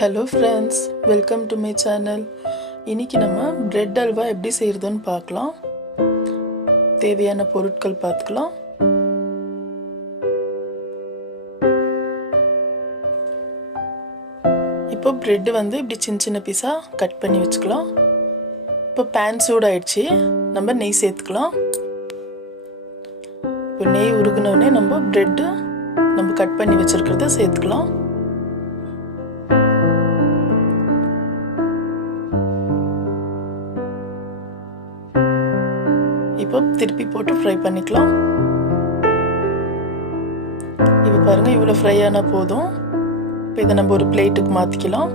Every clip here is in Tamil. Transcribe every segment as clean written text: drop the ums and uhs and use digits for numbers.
Hello friends, welcome to my channel. இன்னைக்கு நம்ம பிரெட் அல்வா எப்படி செய்யறதுன்னு பார்க்கலாம். தேவையான பொருட்கள் பார்த்துக்கலாம். இப்போ பிரெட் வந்து இப்படி சின்ன பீஸா கட் பண்ணி வச்சுக்கலாம். இப்போ pan சூடாயிடுச்சு. நம்ம நெய் சேர்த்துக்கலாம். இப்போ நெய் உருகுன உடனே நம்ம பிரெட் நம்ம கட் பண்ணி வச்சிருக்கிறத சேர்த்துக்கலாம். இப்போ திருப்பி போட்டு ஃப்ரை பண்ணிக்கலாம். இப்போ பாருங்க இவ்வளவு ஃப்ரை ஆனா போதும். இப்போ இதை நம்ம ஒரு பிளேட்டுக்கு மாத்திக்கலாம்.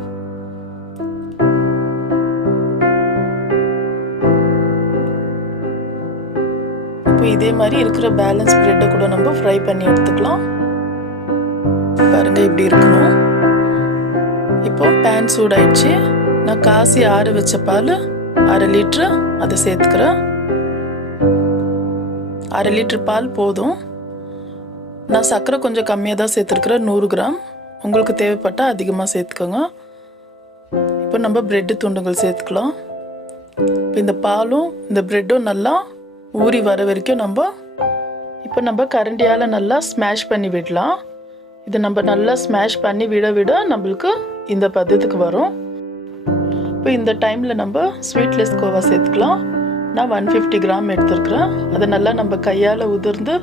இப்போ இதே மாதிரி இருக்கிற பேலன்ஸ் பிரெட்டை கூட நம்ம ஃப்ரை பண்ணி எடுத்துக்கலாம். பாருங்க இப்படி இருக்கணும். இப்போ பேன் சூடாயிடுச்சு. நான் காசி ஆற வச்ச பால் 1/2 லிட்டர் அதை சேர்த்துக்கிறேன். 1/2 லிட்டர் பால் போதும். நான் சர்க்கரை கொஞ்சம் கம்மியாக தான் சேர்த்துருக்கிறேன், 100 கிராம். உங்களுக்கு தேவைப்பட்டால் அதிகமாக சேர்த்துக்கோங்க. இப்போ நம்ம பிரெட்டு துண்டுகள் சேர்த்துக்கலாம். இப்போ இந்த பாலும் இந்த பிரெட்டும் நல்லா ஊறி வர வரைக்கும் நம்ம கரண்டியால் நல்லா ஸ்மாஷ் பண்ணி விடலாம். இது நம்ம நல்லா ஸ்மாஷ் பண்ணி விட நம்மளுக்கு இந்த பதத்துக்கு வரும். இப்போ இந்த டைமில் நம்ம ஸ்வீட்லெஸ் கோவா சேர்த்துக்கலாம். நான் 150 கிராம் எடுத்துருக்கிறேன். அதை நல்லா நம்ம கையால் உதிர்ந்து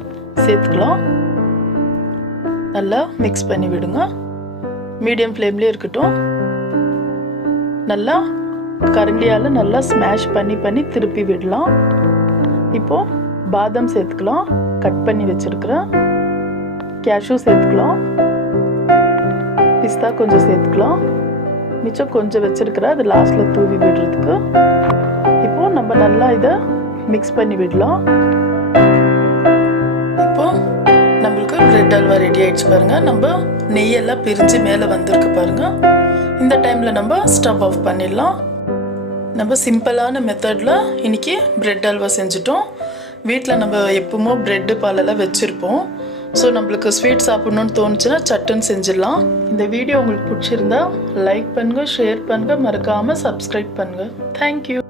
சேர்த்துக்கலாம். நல்லா மிக்ஸ் பண்ணி விடுங்க. மீடியம் ஃப்ளேம்லேயே இருக்கட்டும். நல்லா கரண்டியால் நல்லா ஸ்மாஷ் பண்ணி திருப்பி விடலாம். இப்போது பாதாம் சேர்த்துக்கலாம். கட் பண்ணி வச்சுருக்கிறேன். கேஷ்யூ சேர்த்துக்கலாம். பிஸ்தா கொஞ்சம் சேர்த்துக்கலாம். மிச்சம் கொஞ்சம் வச்சுருக்கிறேன், அது லாஸ்ட்டில் தூவி விடுறதுக்கு. இப்போ நம்ம நல்லா இதை மிக்ஸ் பண்ணி விடலாம். இப்போ நம்மளுக்கு பிரெட் அல்வா ரெடி ஆயிடுச்சு பாருங்க. நம்ம நெய்யெல்லாம் பிரிஞ்சு மேலே வந்திருக்கு பாருங்க. இந்த டைமில் நம்ம ஸ்டவ் ஆஃப் பண்ணிடலாம். நம்ம சிம்பிளான மெத்தடில் இன்னைக்கு பிரெட் அல்வா செஞ்சுட்டோம். வீட்டில் நம்ம எப்பவுமோ பிரெட்டு பாலெல்லாம் வச்சுருப்போம். ஸோ நம்மளுக்கு ஸ்வீட் சாப்பிட்ணுன்னு தோணுச்சுன்னா சட்டுன்னு செஞ்சிடலாம். இந்த வீடியோ உங்களுக்கு பிடிச்சிருந்தா லைக் பண்ணுங்கள், ஷேர் பண்ணுங்கள், மறக்காமல் சப்ஸ்கிரைப் பண்ணுங்கள். தேங்க்யூ.